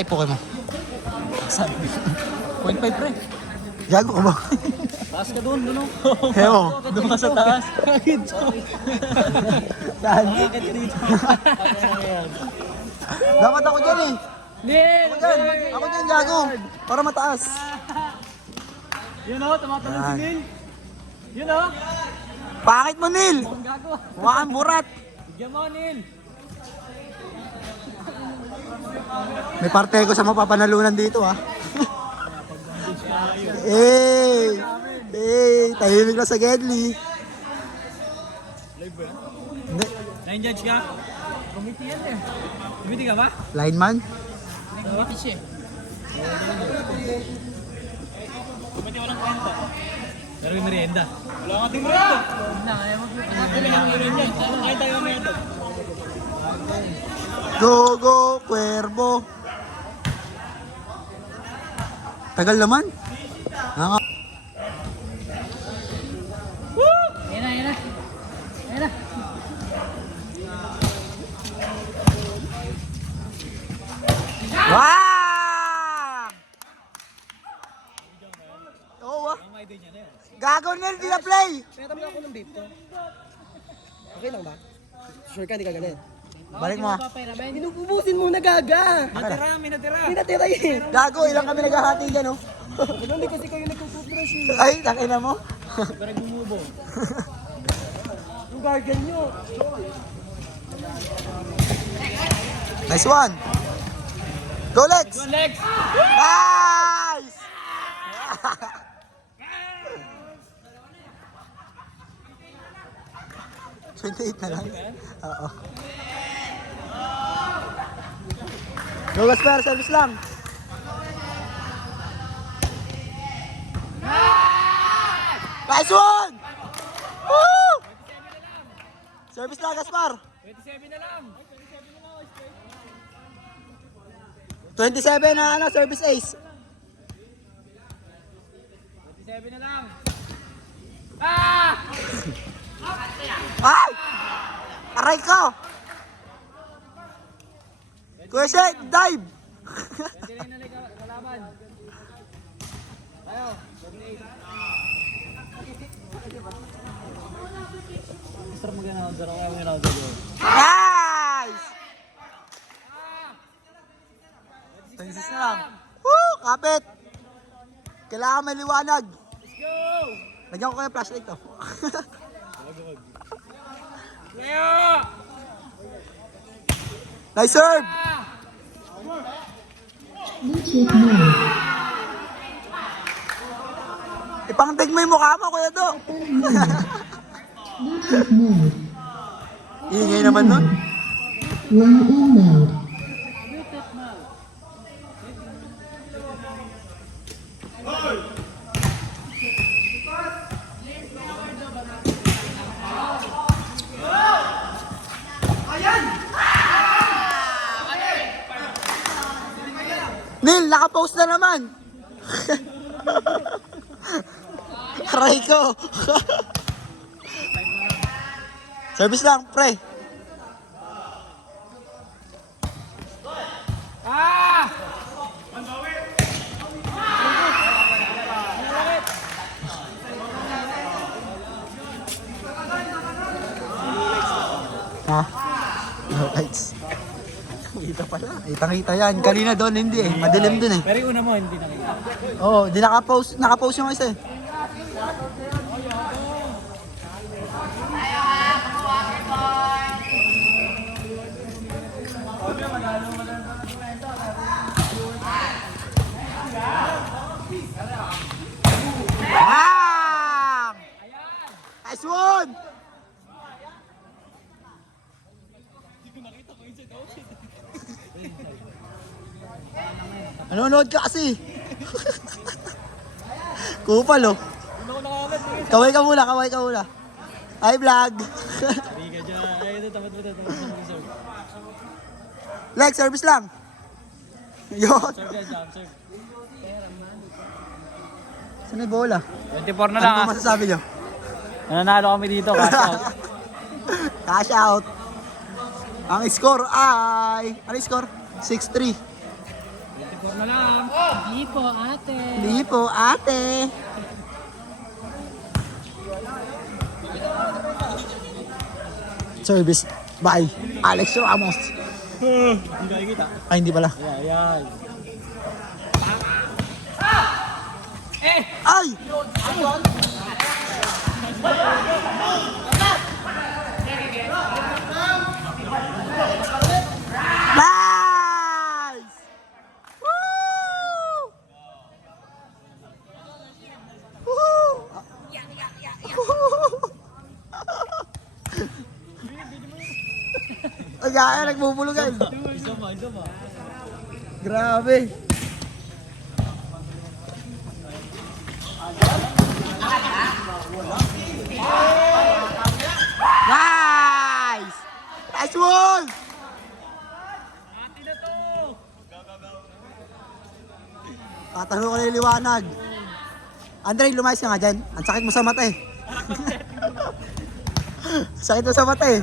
Type po kayo mo. Saan? 0.5 pre. Gago ka ba? Taas ka doon, doon. Heyo. Doon ka sa taas. Saan? Bakit ka dito? Dapat ako dyan eh. Nil! Ako dyan, gago. Para mataas. Yun o, tumatalon si Nil. Yun o. Pangit mo, Nil. Ang gago. Mukha kang burat. Bigyan mo, Nil. May parte ko sa mapapanalunan dito ha. Tahimik na sa Gedli. Live ba yan? Hindi. Line judge ka? Committee yan eh. Committee ka ba? Lineman? Committee siya eh. Committee walang kwenta. Pero may merienda. Wala nga ating merienda. Na, ayaw mag-merienda. Ayaw mag-merienda. Ayaw tayo merienda. Go, go, Cuervo. Tagal naman. Nga. Ayan na, ayan na. Ayan na. Wow! Oo ah. Ang idea niya na yun. Gago Nil, di na play. Pera mo ako ng vape to. Okay lang ba? Sure ka, hindi ka galit. Balik mo ah. Binubusin mo na gaga! Natira, may natira. Hindi natira eh! Gago, ilang kami naghahati dyan oh. Hindi kasi kayo nagtututbrush eh. Ay, takina mo. Pero bumubo. Yung garden nyo. Nice one. Go Lex. Lex! Nice! $28 na lang. Oo. Go Gasper, service lang. Nice one! Woo! Service lang Gaspar. 27 na lang. 27 na ano, service ace. 27 na lang. Ah! Ay! Aray ko! Kuya Shek, dive! 29 na lang kalaban. Tayo, 28. Gusto mo gana ako, kaya mo yun ako doon. Nice! 26 na lang. Woo! Kapit! Kailangan may liwanag. Let's go! Lagyan ko kayo flashlight to. Leo! Nice serve! Ipangtig mo yung mukha mo, Kuya Do. Ingay naman nun. Nil, nakapost na naman. Aray ko. Service lang, pre. Ah! Ha? No lights. Kita pala. Kitang-kita yan. Kanina doon, hindi eh. Madilim doon eh. Pero yung una mo, hindi nakita. Oo, di nakapost. Nakapost yung isa eh. Bam! Nice one! Nanonood ka kasi. Kupal oh. Kaway ka muna, kaway ka muna. Hi vlog. Hindi ka dyan. Ay, ito, tapat mo ito. Like, service lang. Yun. Serve yan, jump serve. Saan yung bola? 24 na Ano lang po ah. masasabi nyo? Nananalo kami dito, cash out. Cash out. Ang score ay... Ano yung score? 6-3. 24 na lang. Hindi po, ate. Hindi po, ate. Service by Alex Ramos. Hindi nakikita. Ay, hindi pala. Ayan. Ay! Nice! Woo! Ay, kaya nagbubulugan. Isa pa. Grabe. Nice! Nice one! Ate na to. Tatanong ko na yung liwanag. Andre, lumayas ka nga dyan. Ang sakit mo sa mata eh. Sakit mo sa mata eh.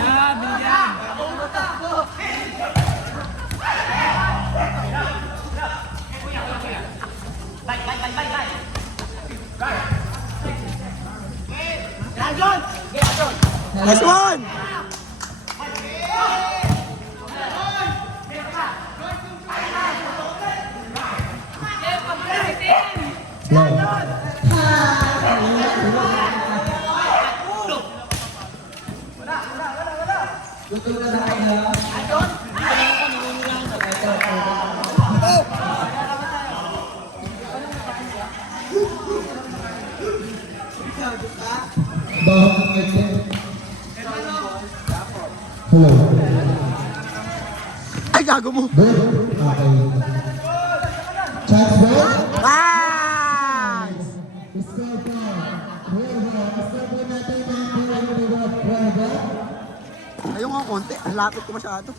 Yan, binigyan. Nice one! Ay, gago mo. Nice! Ayun nga konti. Ang lapit ko masyado.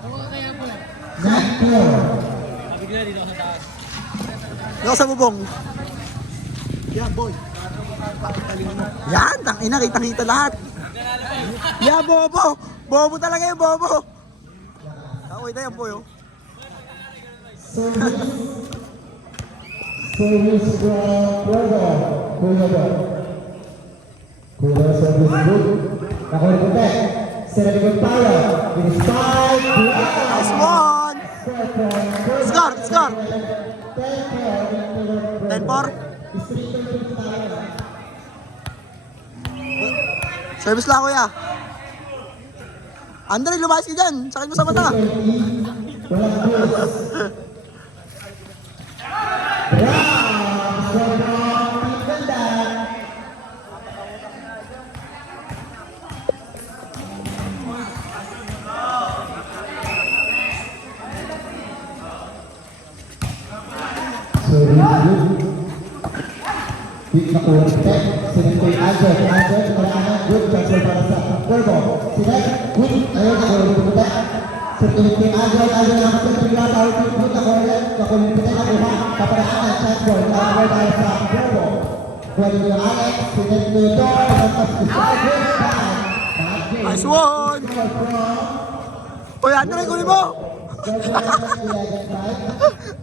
Ako kaya po lang. Mabigla dito sa taas. Ako sa bubong. Yan, boy. Yan, tangina, kitang-kita lahat. Yan, bobo. Bobo talaga yung bobo. Wait na yan, boy, oh. Service from Kuya service good. Nakuha ko tayo. Sinabi ko tayo. It is 5. Nice one! Score! 10-4? Service lang, kuya. Andre, lumayas ka dyan. Sakit mo sa mata. Di nakuha ni Tek. Sinag ko yung Albert. Albert, kailangan good transfer para sa Cuervo. Sinag, good. Ayun, nakuha ni Tek. Sinag ko yung Albert. Albert naman sa Trila. Tawag ko yung good. Nakuha ni Tek. Nakuha. Paparaan ang transfer. Nakuha para sa Cuervo. Kuha ni yung Alex. Sinag ko yung door. Nakas ko sa good. Nice one! Uy, Andre, kunin mo!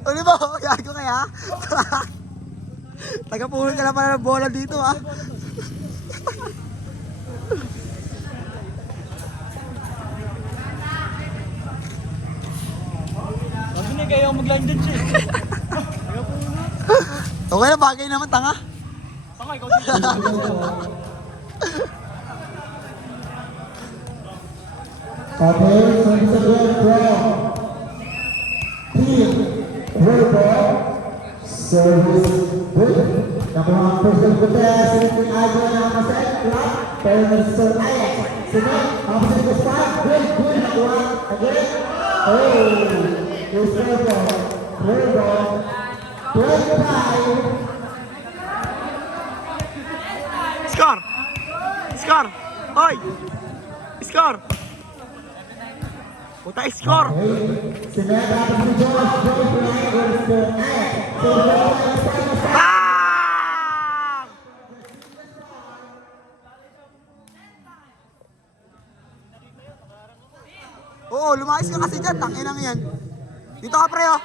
Kunin mo! Gago kaya? Tagapulot ka na pala ng bola dito, ah. Sabi niya kayo mag-line din siya. Okay na, bagay naman, tanga. Tama, ikaw dito. Okay, service again from Team Cuervo. Service good. Nakuha ang person ko tayo. Sinag ko yung Albert na nakaset. Club. Pero Mr. Alex. Sinag. Nakaset ko sa good. Nakuha. Again. Oh. Here's Cuervo. Cuervo. 25. Score! Score! Hoy! Score! Puta, score! Sinag dapat si George. George Ryan goes to Alex. So, Bang! Oo, lumayas ka kasi dyan. Tanginang yan. Dito ka, pre, oh.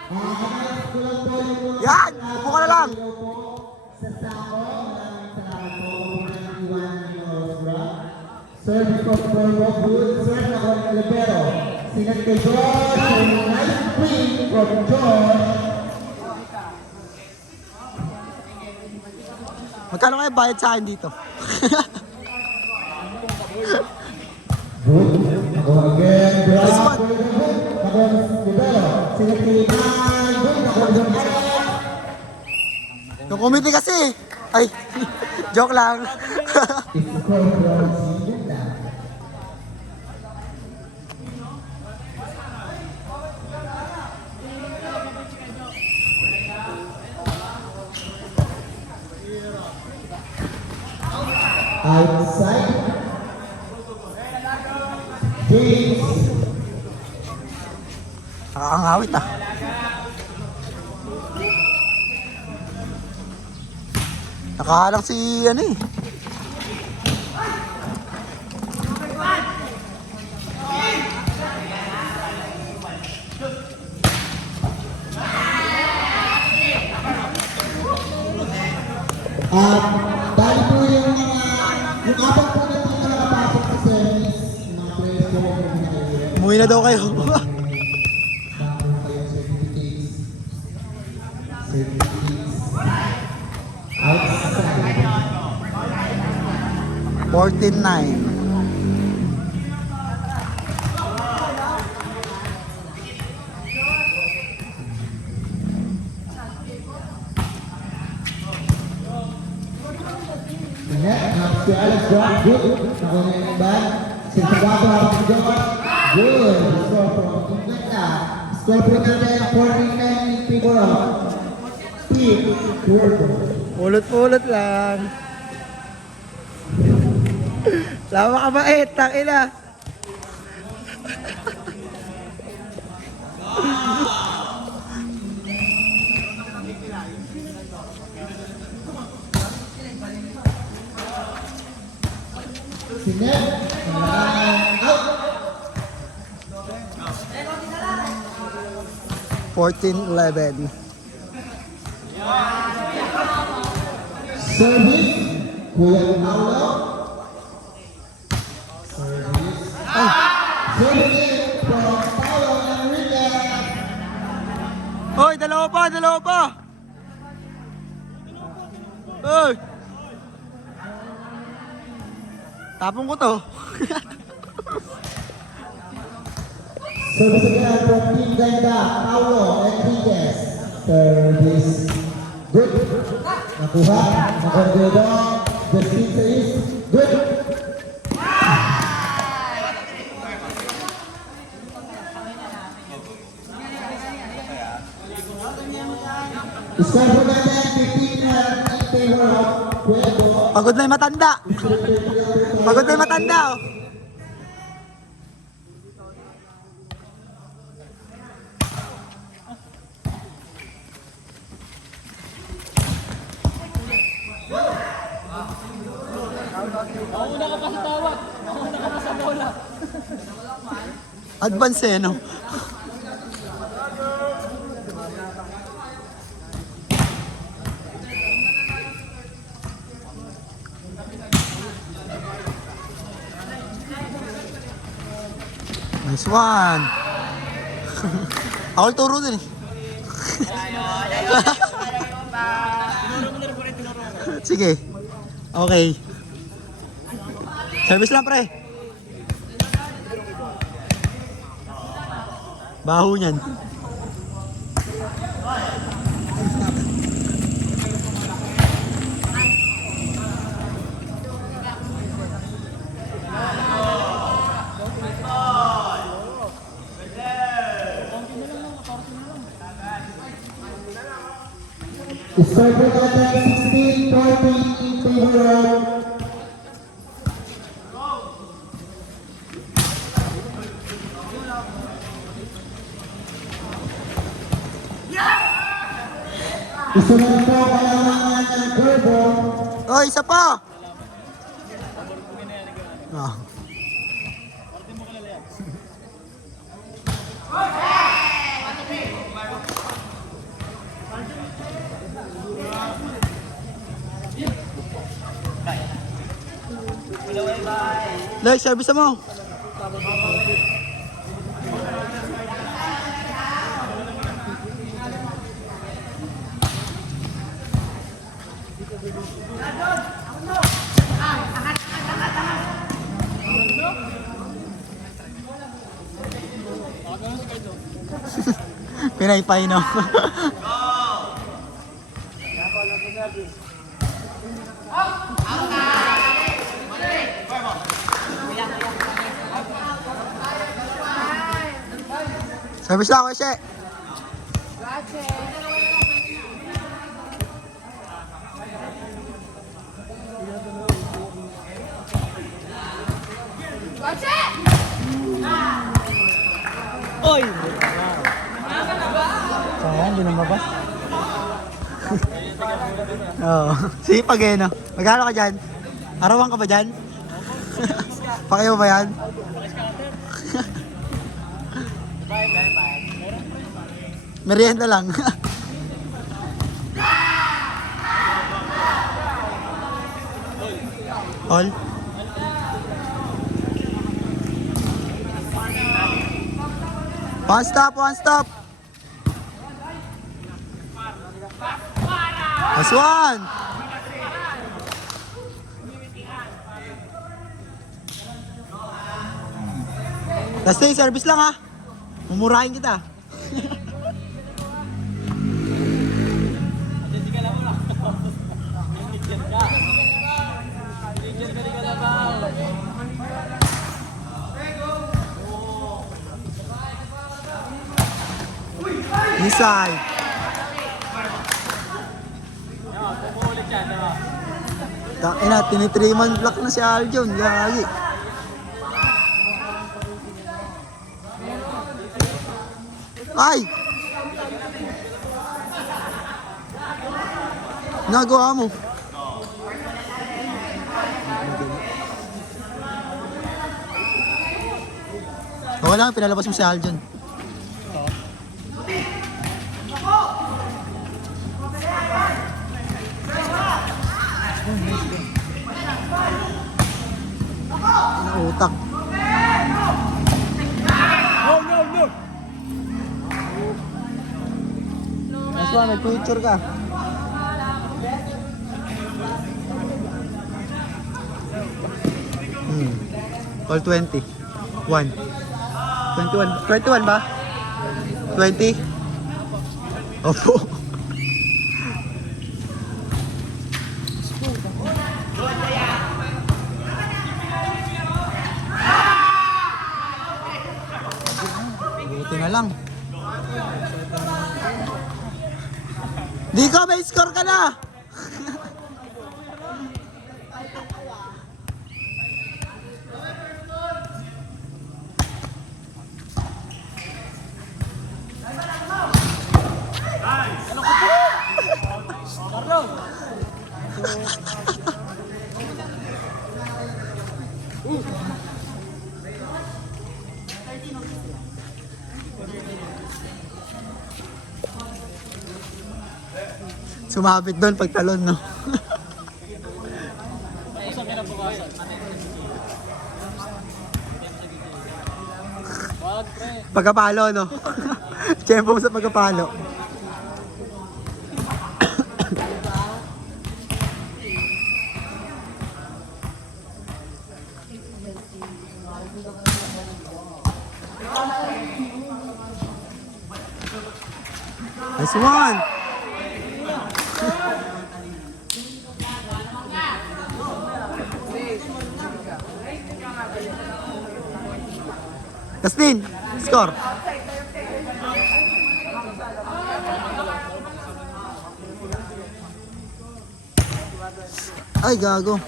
Yan! Upo ka na lang. Service of Corvo, good serve na on Libero. Sinat kay George, nice free from George. Magkano kayo bayad sa akin dito? Good. Ako again, Nice grab one. for the good. Ako Libero. Sinat kay Iman, good. Ako Libero. Yung committee kasi. Ay, joke lang. It's Corvo, Sinat. Outside. James. Nakakangawit ah. Nakahalang si ano eh. Dahil po yung apat po na dito nakapasok sa semis, yung mga players po na pinakayo. Umuwi na daw kayo. Outside. 14-9. Si Alex Brock, good. Nakuha na yung bag. Si Sabato harap si George. Good. Score from Inglaterra. Score po natin 49 in favor of Steve Corvo. Ulot-ulot lang. Lama ka ba eh, tangina. Si Ned, out. 14-11. Service, Kuya Paulo. Service. Service from Paulo Enriquez. Hoy, dalawa pa, dalawa pa. Hoy. Tapong ko to. Service again from Team Ganda, Paulo Enriquez. Service. Good. Nakuha. Nakondedo. The speed is good. Score po natin 15 in favor of Pueblo. Pagod na yung matanda. Pagod na yung matanda, oh. Mauna ka pa sa tawag. Mauna ka pa sa bola. Advance eh, no? Nice one. Ako turo din eh. Sige. Okay. Service lang, pre. Baho niyan. Score po natin 16-14 in favor of isa lang po kailangan ng Corvo. Oh, isa pa. Ah. Loy, service mo. Pinay-pay, no? Service lang ako, Eshe. Oy! Sayang, hindi na mabas. Oo. Sipag eh, no? Magkano ka dyan? Arawan ka ba dyan? Pakiyo ba yan? Merienda lang. All? One stop, one stop. That's one. Last day, service lang ha. Mumurahin kita. Inside. Ina, tini-3-man block na si Aljon. Gagi. Ay! Nagawa mo. Wala, pinalabas mo si Aljon. Utak. Nice one, may picture ka. All 20. 1. 21. 21 ba? 20? Opo. Buti na lang. Di ka, may score ka na! Sumabit doon pag talon, no? Pagkapalo, no? Tiyempo sa pagkapalo. Nice one! Justin, score. Ay, gago.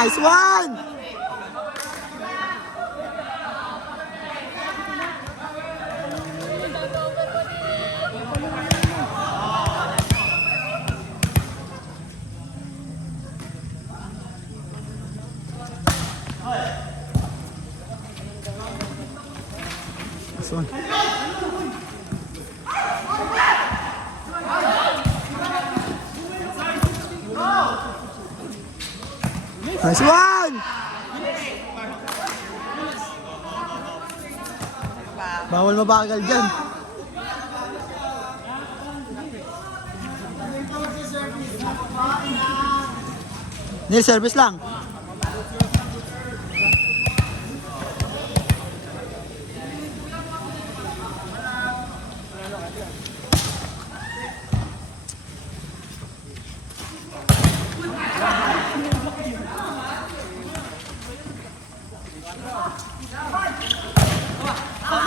Nice one! Nice one. Nice one! Bawal mabagal dyan. Nil, service lang.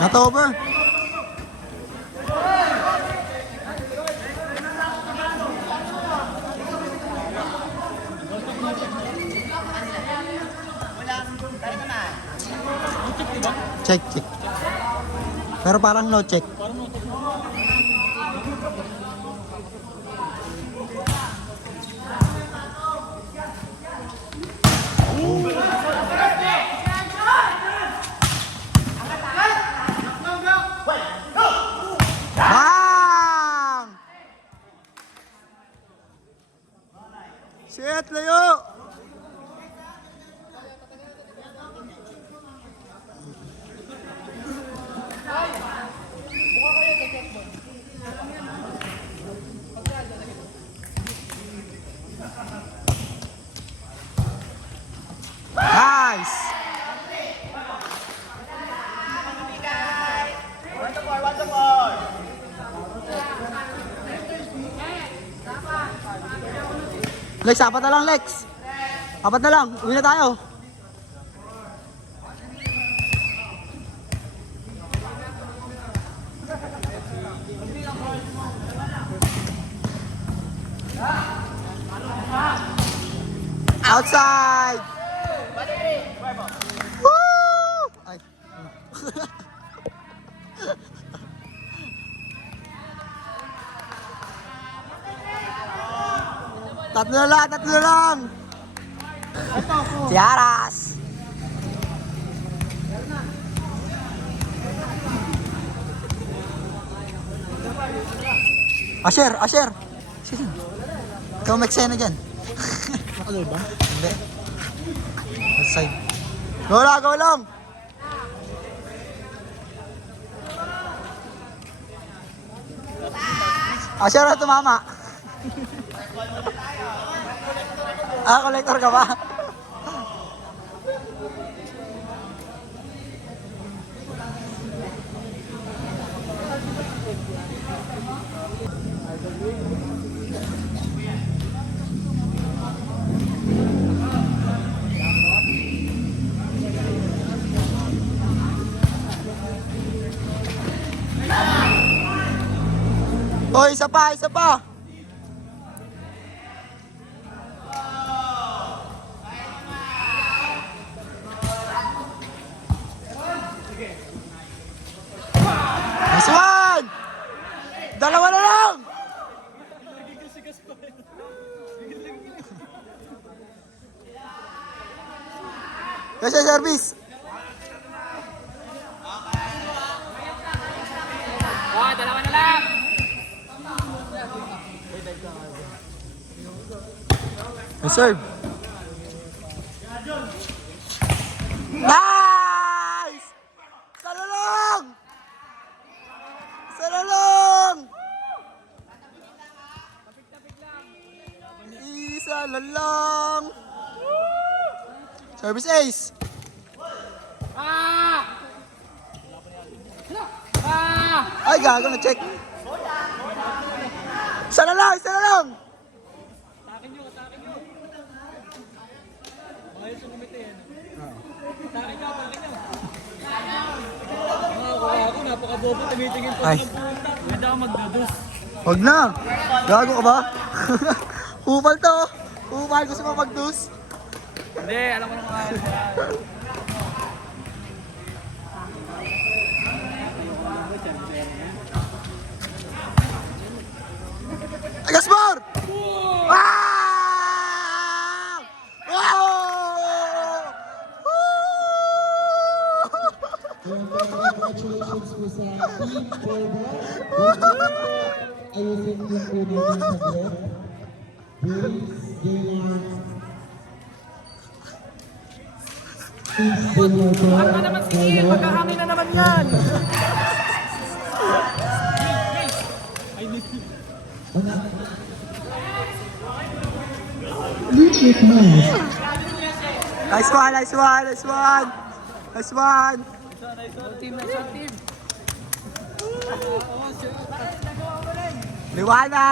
Not over. Check, check. Pero parang no check. Bang! Shit, layo! Nice! Lex, apat na lang, Lex. Apat na lang. Uwi na tayo. Outside! Woo! Ay. Tatlo na lang, tatlo na lang! Si Aras! Asher, Asher! Sige. Ikaw mag-eksena dyan. Nakaloy ba? Hindi. Outside. Go lang, go lang! Asher na tumama. Collector ka ba? Hoy, isa pa, isa pa! Nice one! Dalawa na lang! Kasi service. Dalawa na lang! Serve. Nice! Salalong! Salalong! Isa lang. Service ace. Ay, gago na check. Isa na lang, isa na lang. Ayos yung kumite yan. Takin nyo. Ako, napakabobo, tumitingin po Ay. ng punta. Ganda ako magdadus. Huwag na. Gago ka ba? Kupal to. Kupal, gusto mo mag-dus. Hindi, alam ko na kaya. Agaspor! Ah! Wow! Congratulations po sa Team Corvo. Ayusin din po natin sa group. Bruce, Gaynor. Gaynor po. Ano naman si Ian? Magkahangin na naman yan. Leadership match. Nice one, nice one, nice one! Nice one! Team na sa team. Liwanag!